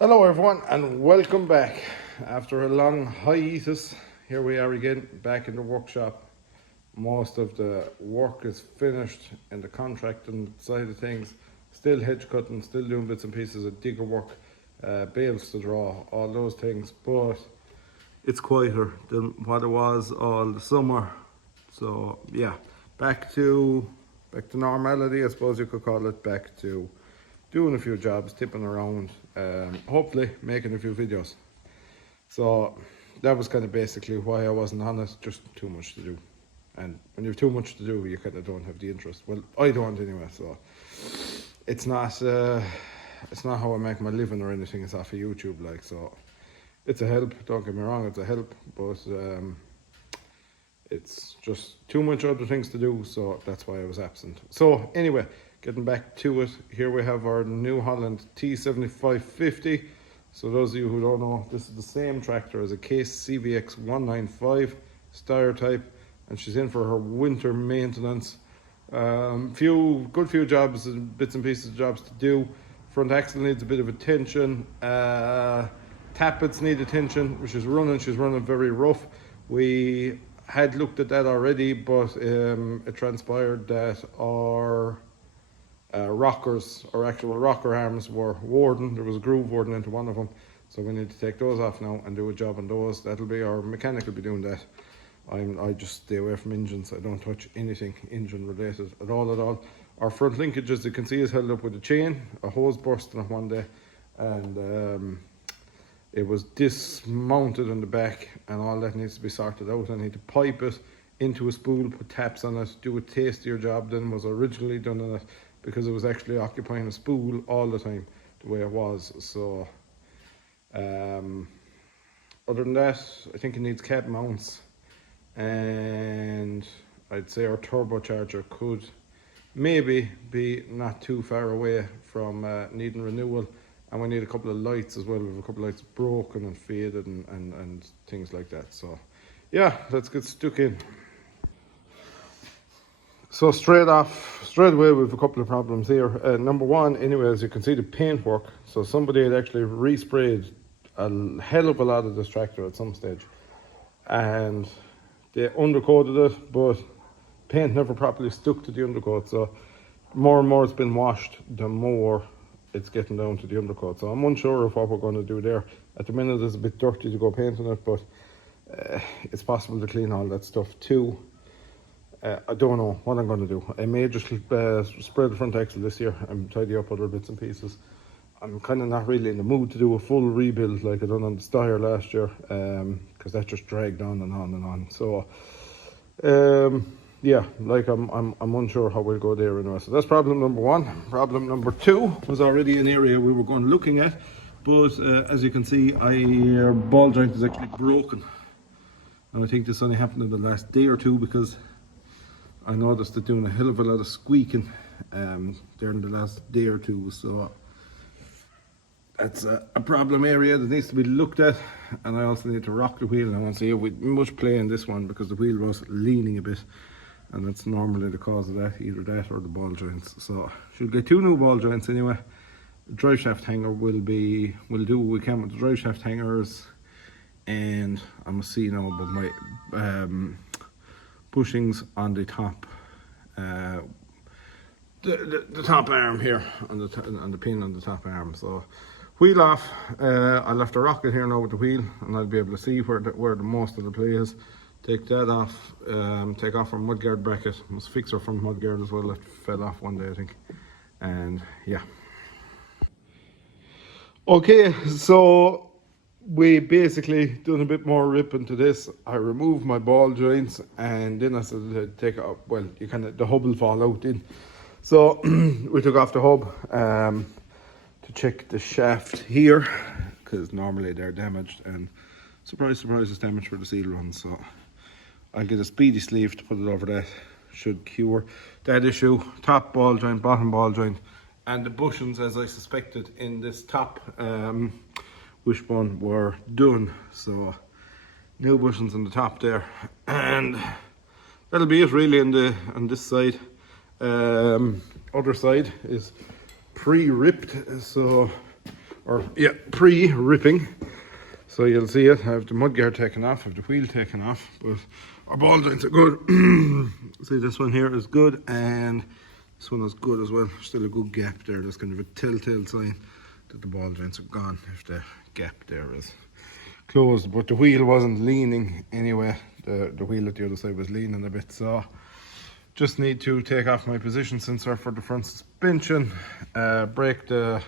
Hello everyone and welcome back. After a long hiatus, here we are again, back in the workshop. Most of the work is finished in the contracting side of things. Still hedge cutting, still doing bits and pieces of digger work, bales to draw, all those things. But it's quieter than what it was all the summer. So yeah, back to normality, I suppose you could call it. Back to doing a few jobs, tipping around, hopefully making a few videos. So that was kind of basically why I wasn't on it, just too much to do. And when you have too much to do, you kind of don't have the interest. Well, I don't anyway, so it's not how I make my living or anything. It's off of YouTube, like, so it's a help, don't get me wrong, it's a help, but it's just too much other things to do, so that's why I was absent. So anyway, getting back to it, here we have our new Holland T7550. So those of you who don't know, this is the same tractor as a Case CVX 195 Steyr type, and she's in for her winter maintenance. Good few jobs and bits and pieces of jobs to do. Front axle needs a bit of attention. Tappets need attention, which is running. She's running very rough. We had looked at that already, but it transpired that our rockers, our actual rocker arms, were worn. There was a groove worn into one of them, so we need to take those off now and do a job on those. That'll be our mechanic will be doing that. I just stay away from engines. I don't touch anything engine related at all. Our front linkage, as you can see, is held up with a chain. A hose burst on it one day, and it was dismounted on the back, and all that needs to be sorted out. I need to pipe it into a spool, put taps on it, do a tastier job than was originally done on it, because it was actually occupying a spool all the time, the way it was. So other than that, I think it needs cab mounts, and I'd say our turbocharger could maybe be not too far away from needing renewal. And we need a couple of lights as well. We have a couple of lights broken and faded and things like that. So yeah, let's get stuck in. So straight away we have a couple of problems here. Number one, anyway, as you can see, the paint work. So somebody had actually resprayed a hell of a lot of this tractor at some stage, and they undercoated it, but paint never properly stuck to the undercoat. So more and more it's been washed, the more it's getting down to the undercoat. So I'm unsure of what we're going to do there. At the minute it's a bit dirty to go painting it, but it's possible to clean all that stuff too. I don't know what I'm going to do. I may just spray the front axle this year and tidy up other bits and pieces. I'm kind of not really in the mood to do a full rebuild like I done on the Steyr last year, because that just dragged on and on and on. So yeah, like I'm unsure how we'll go there anyway. So that's problem number one. Problem number two was already an area we were going looking at, but as you can see, our ball joint is actually broken, and I think this only happened in the last day or two, because I noticed it doing a hell of a lot of squeaking during the last day or two. So that's a problem area that needs to be looked at, and I also need to rock the wheel. And I want to see if we much play in this one, because the wheel was leaning a bit, and that's normally the cause of that, either that or the ball joints. So should get two new ball joints anyway. The drive shaft hanger will do what we can with the drive shaft hangers, and I must see now about my bushings on the top, the top arm here, on the pin on the top arm. So wheel off. I'll have to rock it here now with the wheel, and I'll be able to see where the most of the play is. Take that off, take off our mudguard bracket. Must fix our front mudguard as well. That fell off one day, I think. And yeah. Okay, so we basically done a bit more ripping to this. I removed my ball joints, and then I said to take it up. Well, the hub will fall out in. So we took off the hub to check the shaft here, because normally they're damaged, and surprise, it's damaged for the seal run. So I'll get a speedy sleeve to put it over that. Should cure that issue. Top ball joint, bottom ball joint, and the bushings, as I suspected, in this top wishbone were done. So new bushings on the top there, and that'll be it really on this side. Other side is pre-ripped, so or yeah, pre-ripping. So you'll see it. I have the mudguard taken off, I have the wheel taken off, but our ball joints are good. See, this one here is good, and this one is good as well. Still a good gap there. That's kind of a telltale sign that the ball joints are gone if the gap there is closed. But the wheel wasn't leaning anyway. The wheel at the other side was leaning a bit, so just need to take off my position sensor for the front suspension, break the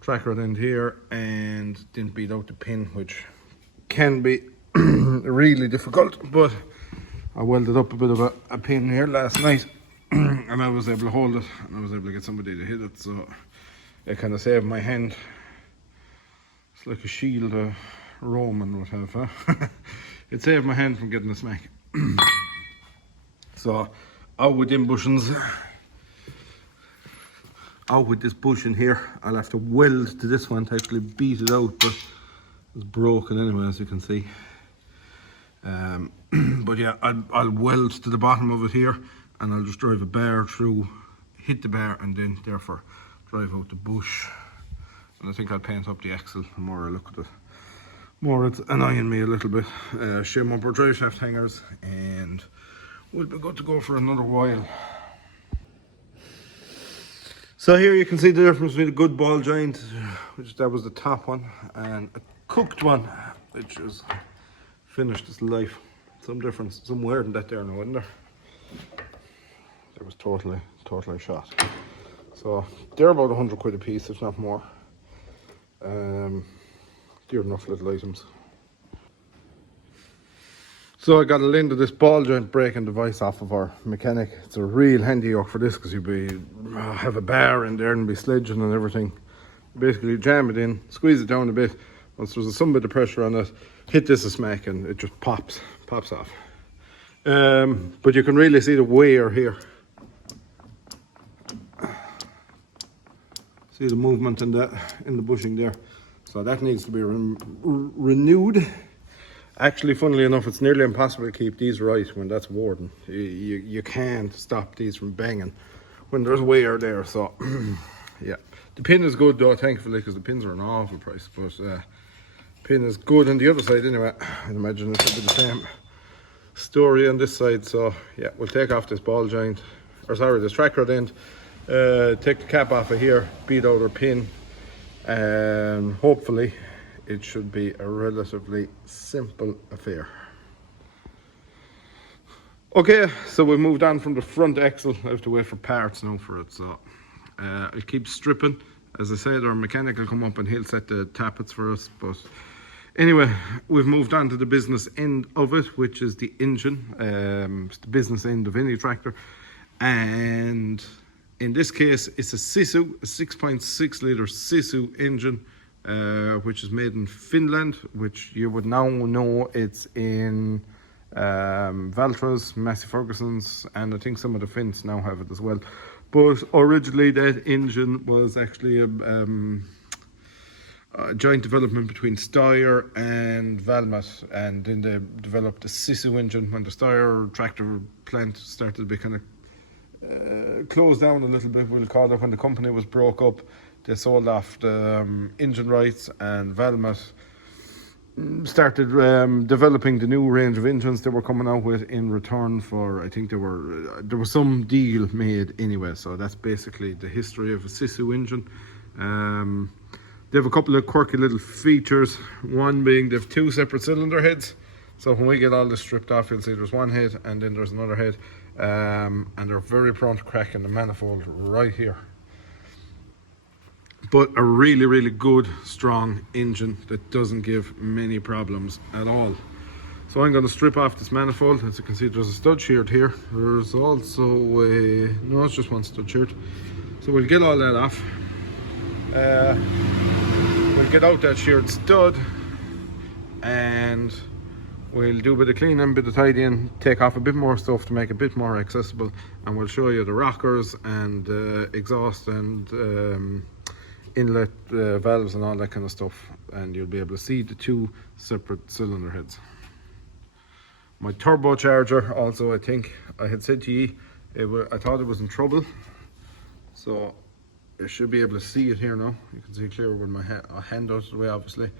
track rod end here, and didn't beat out the pin, which can be really difficult, but I welded up a bit of a pin here last night and I was able to hold it, and I was able to get somebody to hit it, so it kind of saved my hand. It's like a shield a Roman would have, huh? It saved my hand from getting a smack. So out with them bushings, out with this bushing here. I'll have to weld to this one to actually beat it out, but it's broken anyway, as you can see. But yeah, I'll weld to the bottom of it here, and I'll just drive a bar through, hit the bar, and then therefore drive out the bush. And I think I'll paint up the axle. The more I look at it, more it's annoying me a little bit. Shim upper drive shaft hangers, and we'll be good to go for another while. So here you can see the difference between a good ball joint, which that was the top one, and a cooked one, which is finished its life. Some difference, some wear in that there now, isn't there? It was totally shot. So they're about 100 quid a piece, if not more. They're enough little items. So I got a lint of this ball joint braking device off of our mechanic. It's a real handy yoke for this, because you'd have a bar in there and be sledging and everything. Basically jam it in, squeeze it down a bit. Once there's some bit of pressure on it, hit this a smack and it just pops off. But you can really see the wear here. See the movement in the bushing there. So that needs to be renewed. Actually, funnily enough, it's nearly impossible to keep these right when that's worn. You can't stop these from banging when there's wear there. So yeah, the pin is good though, thankfully, because the pins are an awful price. But pin is good on the other side anyway. I'd imagine it should be the same story on this side. So yeah, we'll take off this ball joint, or sorry, this track rod end, take the cap off of here, beat out our pin, and hopefully it should be a relatively simple affair. Okay, so we moved on from the front axle. I have to wait for parts now for it, so I'll keep stripping. As I said, our mechanic will come up and he'll set the tappets for us. But anyway, we've moved on to the business end of it, which is the engine. It's the business end of any tractor. And in this case, it's a Sisu, a 6.6 litre Sisu engine, which is made in Finland, which you would now know it's in Valtra's, Massey Ferguson's, and I think some of the Finns now have it as well. But originally that engine was actually a joint development between Steyr and Valmet, and then they developed the Sisu engine when the Steyr tractor plant started to be kind of closed down a little bit, we'll call it. When the company was broke up, they sold off the engine rights, and Valmet started developing the new range of engines they were coming out with in return for, I think there was some deal made anyway. So that's basically the history of a Sisu engine. They have a couple of quirky little features, one being they have two separate cylinder heads. So when we get all this stripped off, you'll see there's one head and then there's another head, and they're very prone to cracking the manifold right here. But a really, really good, strong engine that doesn't give many problems at all. So I'm going to strip off this manifold. As you can see, there's a stud sheared here. There's also a, no, it's just one stud sheared. So we'll get all that off. We'll get out that sheared stud, and we'll do a bit of cleaning, a bit of tidying, take off a bit more stuff to make it a bit more accessible, and we'll show you the rockers and exhaust and inlet valves and all that kind of stuff, and you'll be able to see the two separate cylinder heads. My turbocharger also, I think I had said to you, I thought it was in trouble, so you should be able to see it here now. You can see it clear with my hand out of the way, obviously.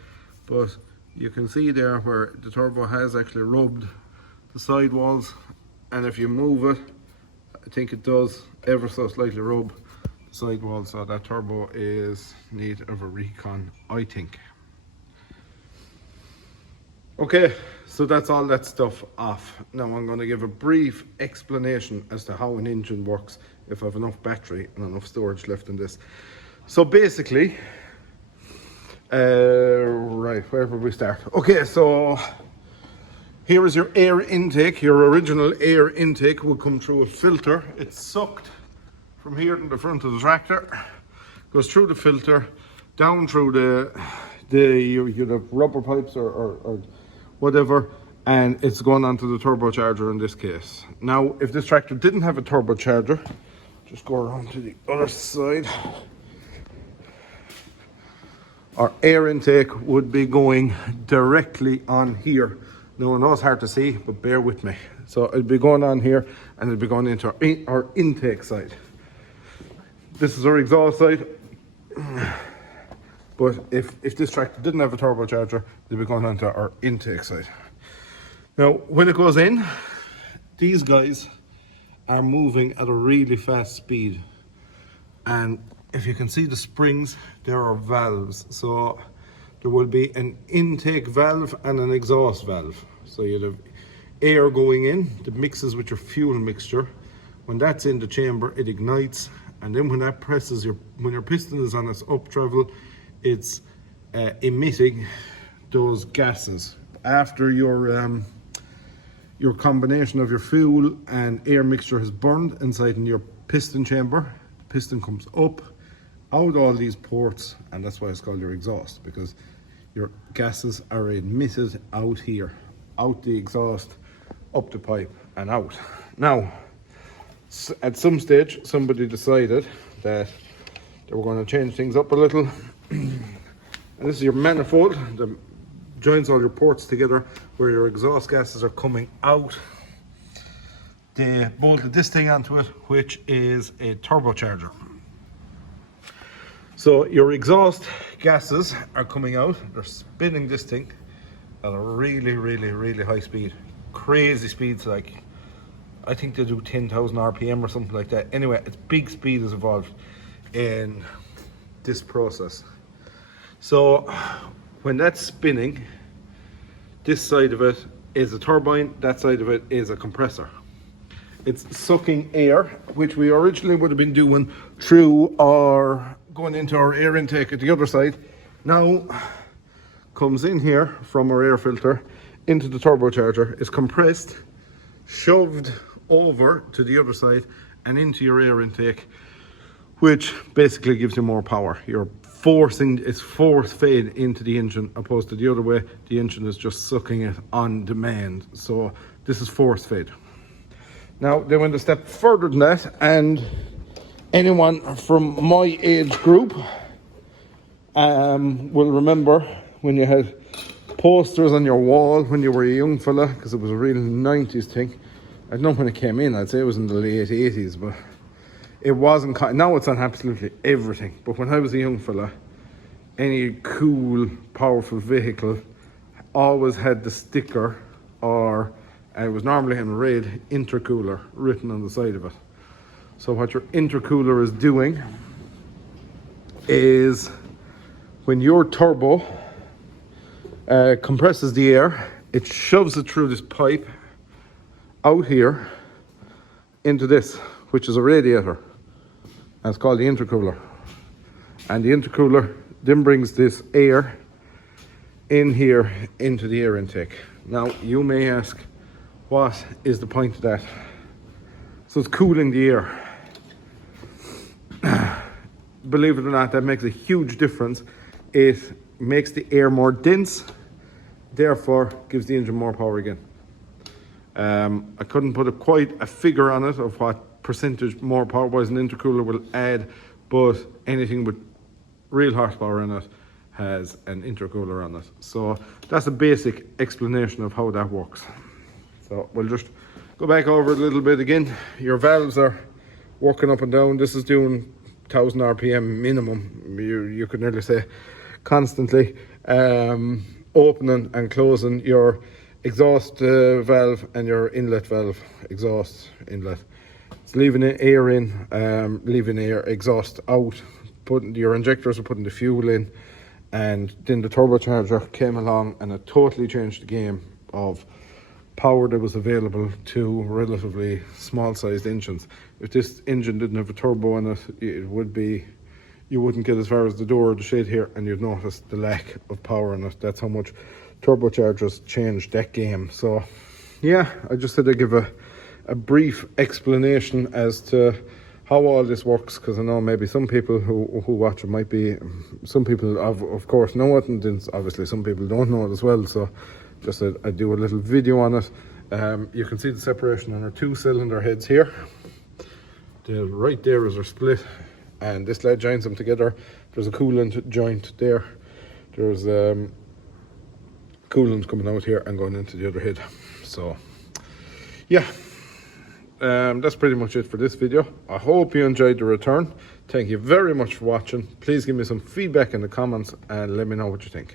But you can see there where the turbo has actually rubbed the sidewalls, and if you move it, I think it does ever so slightly rub the sidewalls, so that turbo is need of a recon, I think. Okay, so that's all that stuff off. Now I'm going to give a brief explanation as to how an engine works if I have enough battery and enough storage left in this. So basically, right, where would we start? Okay, so here is your air intake. Your original air intake will come through a filter. It's sucked from here in the front of the tractor, goes through the filter, down through you have rubber pipes or whatever, and it's going onto the turbocharger in this case. Now, if this tractor didn't have a turbocharger, just go around to the other side, our air intake would be going directly on here. Now, I know it's hard to see, but bear with me. So it'd be going on here, and it'd be going into our intake side. This is our exhaust side. But if this tractor didn't have a turbocharger, it'd be going onto our intake side. Now, when it goes in, these guys are moving at a really fast speed. And if you can see the springs, there are valves. So there will be an intake valve and an exhaust valve. So you'll have air going in that mixes with your fuel mixture. When that's in the chamber, it ignites. And then when that presses, when your piston is on its up travel, it's emitting those gases. After your combination of your fuel and air mixture has burned inside in your piston chamber, the piston comes up, out all these ports, and that's why it's called your exhaust, because your gases are emitted out here, out the exhaust, up the pipe and out. Now, at some stage, somebody decided that they were going to change things up a little. And this is your manifold that joins all your ports together where your exhaust gases are coming out. They bolted this thing onto it, which is a turbocharger. So your exhaust gases are coming out, they're spinning this thing at a really, really, really high speed. Crazy speeds, like I think they do 10,000 RPM or something like that. Anyway, it's big speed is involved in this process. So when that's spinning, this side of it is a turbine, that side of it is a compressor. It's sucking air, which we originally would have been doing through our, going into our air intake at the other side. Now comes in here from our air filter into the turbocharger, is compressed, shoved over to the other side and into your air intake, which basically gives you more power. You're forcing, it's force fed into the engine, opposed to the other way, the engine is just sucking it on demand. So this is force fed. Now they went a step further than that, and anyone from my age group will remember when you had posters on your wall when you were a young fella, because it was a real 90s thing. I don't know when it came in, I'd say it was in the late 80s, but it wasn't, now it's on absolutely everything. But when I was a young fella, any cool, powerful vehicle always had the sticker, or it was normally in red, intercooler, written on the side of it. So what your intercooler is doing is when your turbo compresses the air, it shoves it through this pipe out here into this, which is a radiator. And it's called the intercooler. And the intercooler then brings this air in here into the air intake. Now you may ask, what is the point of that? So it's cooling the air. Believe it or not, that makes a huge difference. It makes the air more dense, therefore gives the engine more power again. I couldn't put quite a figure on it of what percentage more power wise an intercooler will add, but anything with real horsepower in it has an intercooler on it. So that's a basic explanation of how that works. So we'll just go back over it a little bit again. Your valves are working up and down. This is doing 1000 RPM minimum, you could nearly say, constantly opening and closing your exhaust valve and your inlet valve, exhaust inlet. It's leaving air in, leaving air exhaust out, putting your injectors are putting the fuel in, and then the turbocharger came along and it totally changed the game of power that was available to relatively small sized engines. If this engine didn't have a turbo in it, it would be, you wouldn't get as far as the door of the shed here, and you'd notice the lack of power in it. That's how much turbochargers changed that game. So yeah, I just had to give a brief explanation as to how all this works, because I know maybe some people who watch it might be, some people of course know it, and then obviously some people don't know it as well. So just I do a little video on it. You can see the separation on our 2-cylinder heads here. Right there is our split, and this lead joins them together. There's a coolant joint there. There's coolant coming out here and going into the other head. So yeah, that's pretty much it for this video. I hope you enjoyed the return. Thank you very much for watching. Please give me some feedback in the comments and let me know what you think.